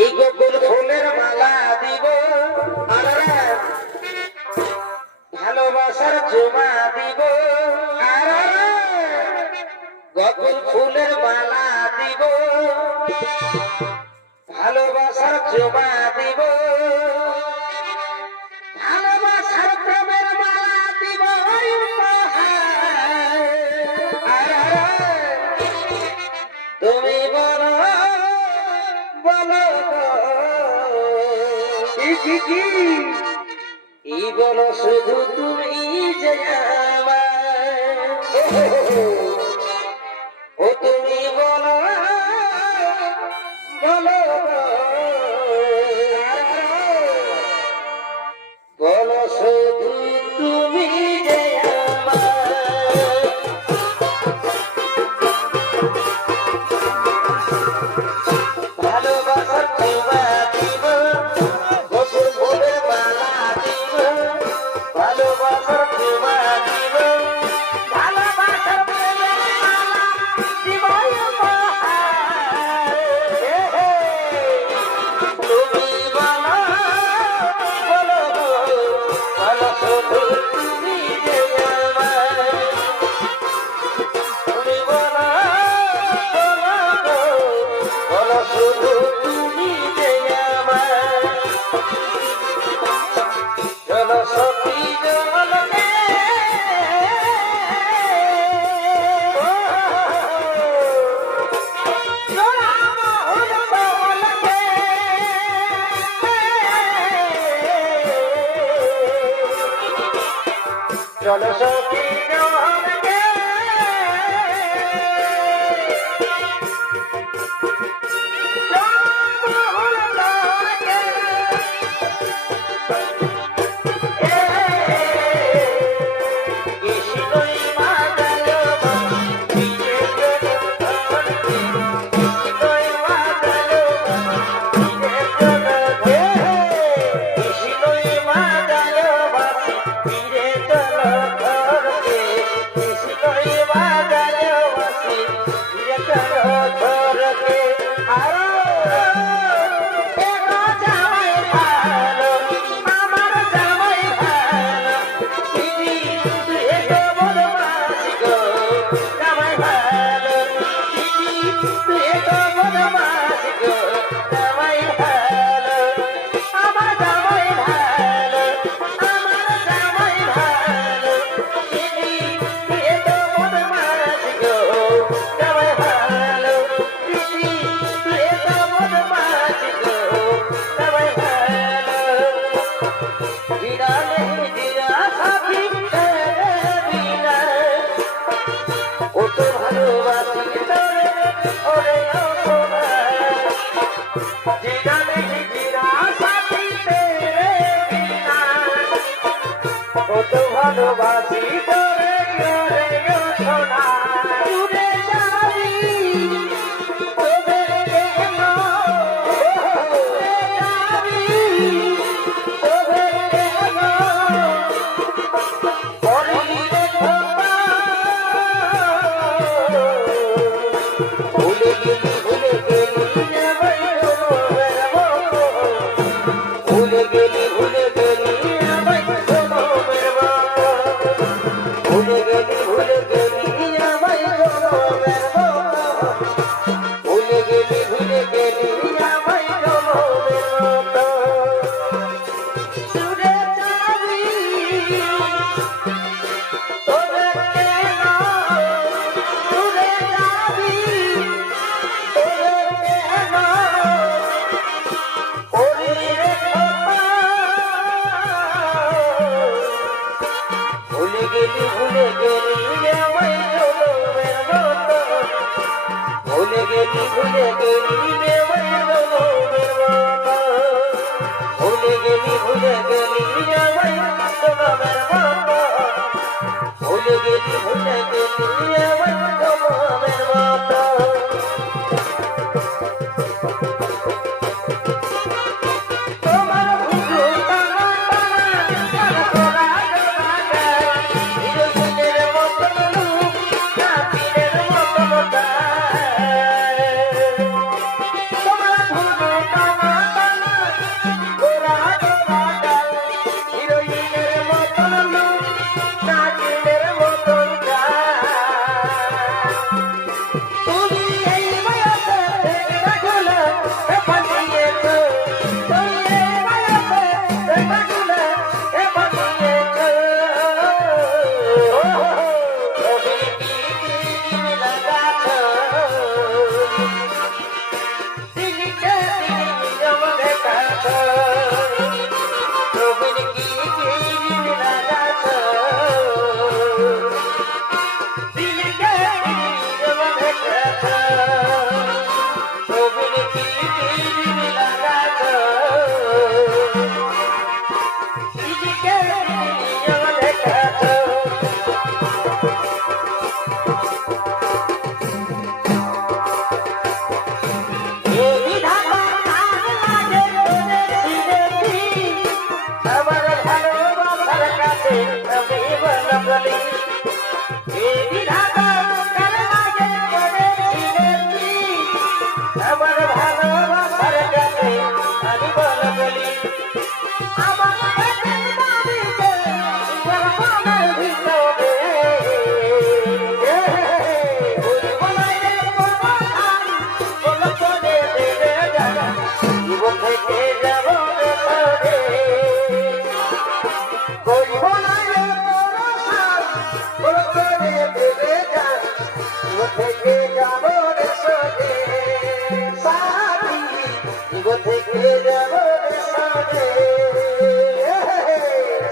এই গোকুল ফুলের মালা দিব ভালোবাসার জমা দিব গোকুল ফুলের মালা দিব ভালোবাসার জমা দিব ভালোবাসার প্রেমের মালা দিব তুমি বলো বলো কি এই বলো শুধু তুমি যে ও তুমি বলো বলো বলো শুধু তুমি যে ভালোবাসার জমা দিব গোকুল ফুলের মালা দিব ভালোবাসার জমা দিব ভালোবাসার প্রেমের মালা দিব তুমি বলো বলো বলো শুধু তুমি যে তুমি বলো বলো শুধু তুমি যে চলো সখী জলকে চলো সখী জলকে ভালোবাসি তোরে রে সোনা দূরে যাবি তোদের কেন দূরে যাবি তোদের কেন পরিরে খোপা ভুলে গেলি ভুলে গেলি ভুলে গেলি এই বিধাতা কার লাগে করেছিলেছি আমার ভালোবাসার গানে আমি বলি আমার প্রেমের দাবিতে তোমার মনের ভিতরে বলবো না রে কোনো গান, বলো করে দেবে জানা জীবন থেকে যাব রে সরে বলবো না রে কোনো গান, বলো করে দেবে জানা জীবন থেকে যাব রে সরে সাথী জীবন থেকে যাব রে সরে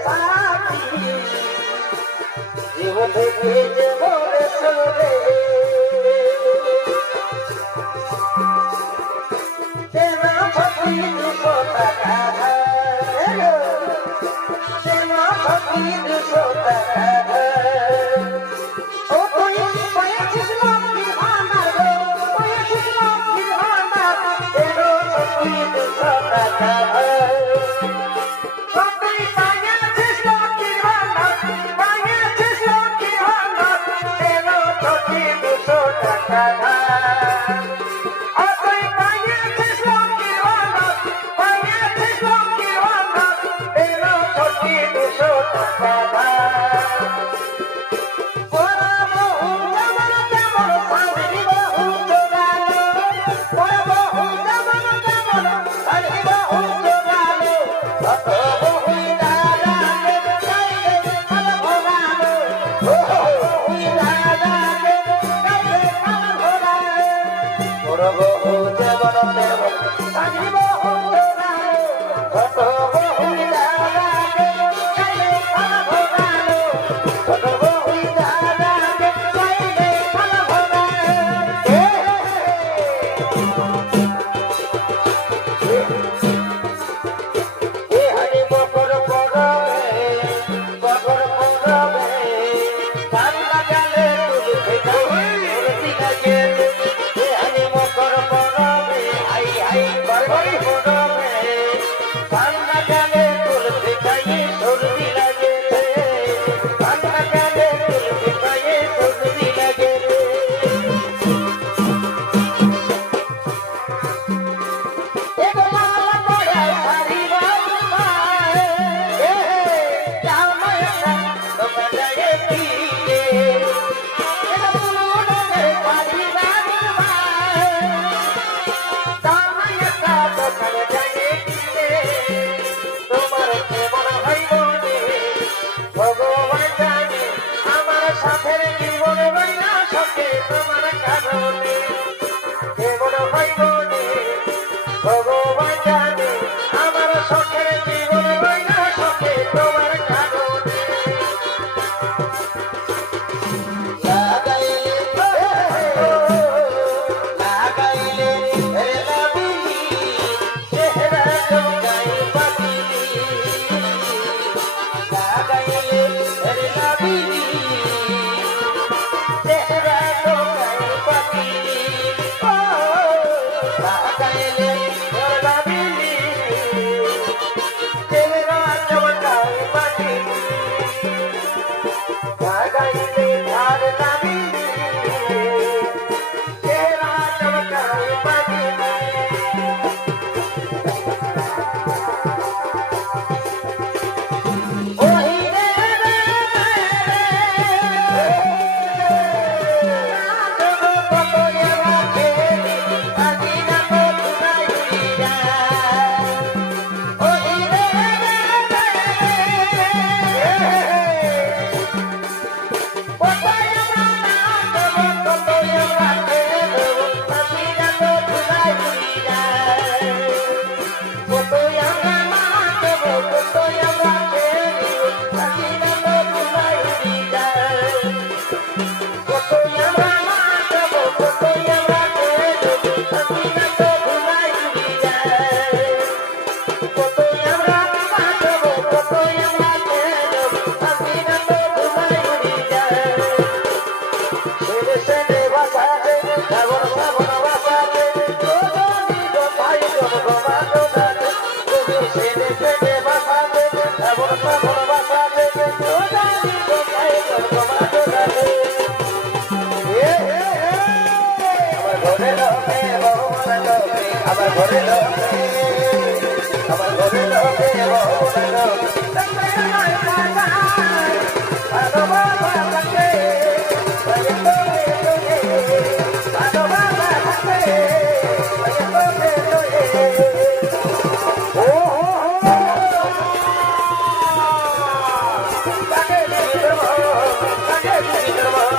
সাথী জীবন থেকে যাব রে সরে তেনা ফকি 200 টাকা তেনা ফকি 200 টাকা ও তুই পাইছিস লক্ষ্মীর ভান্ডার গো পাইছিস লক্ষ্মীর ভান্ডার তেনা ফকি 200 টাকা তুই পাইছিস লক্ষ্মীর ভান্ডার পাইছিস লক্ষ্মীর ভান্ডার তেনা ফকি 200 টাকা ভগবান জানে আমার শখের জীবন বইনা শখে তোমার কারণে লাগাইলে রে নবী চেহারা জগাই পাতিলি লাগাইলে রে নবী ঘরে লোকে আমার ঘরে লোকে বলো ভালো বাবা থাকে ভালো তোলে তোলে ভালো বাবা থাকে ভালো তোলে তোলে ও হো তাকে দিতে বলো তাকে দিতে বলো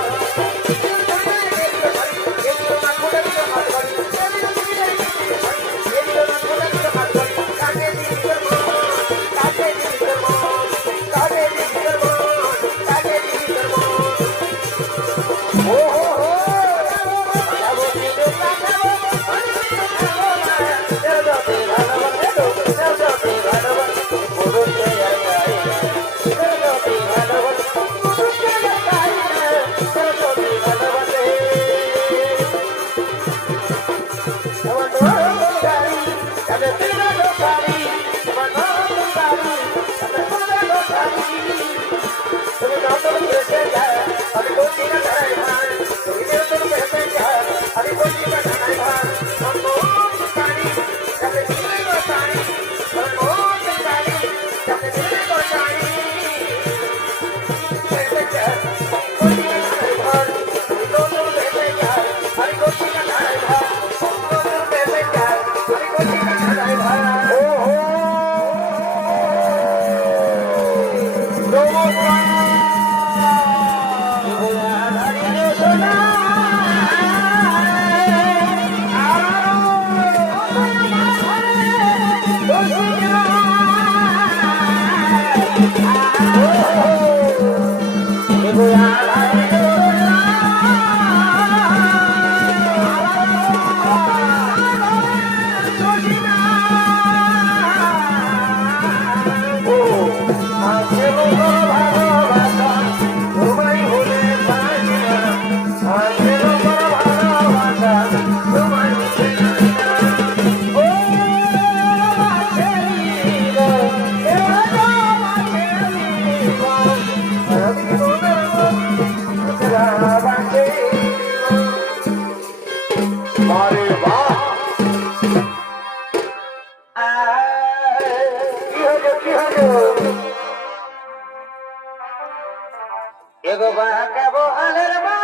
এগো বাঁকাবো আলের মা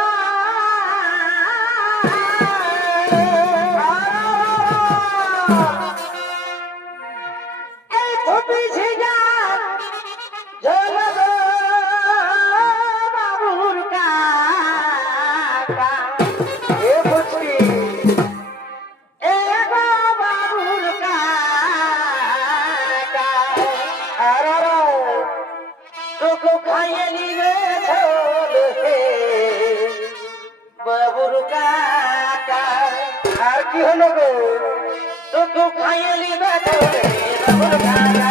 এই ছবি ছিগা জলগো বাবুর কাকা এ বুঝি এগো বাবুর কাকা আরারা তোকে খাইয়ে নিবে বাবুর কাকা আর কি হলো গো তোকে খাইয়ে নিবে বাবুর কাকা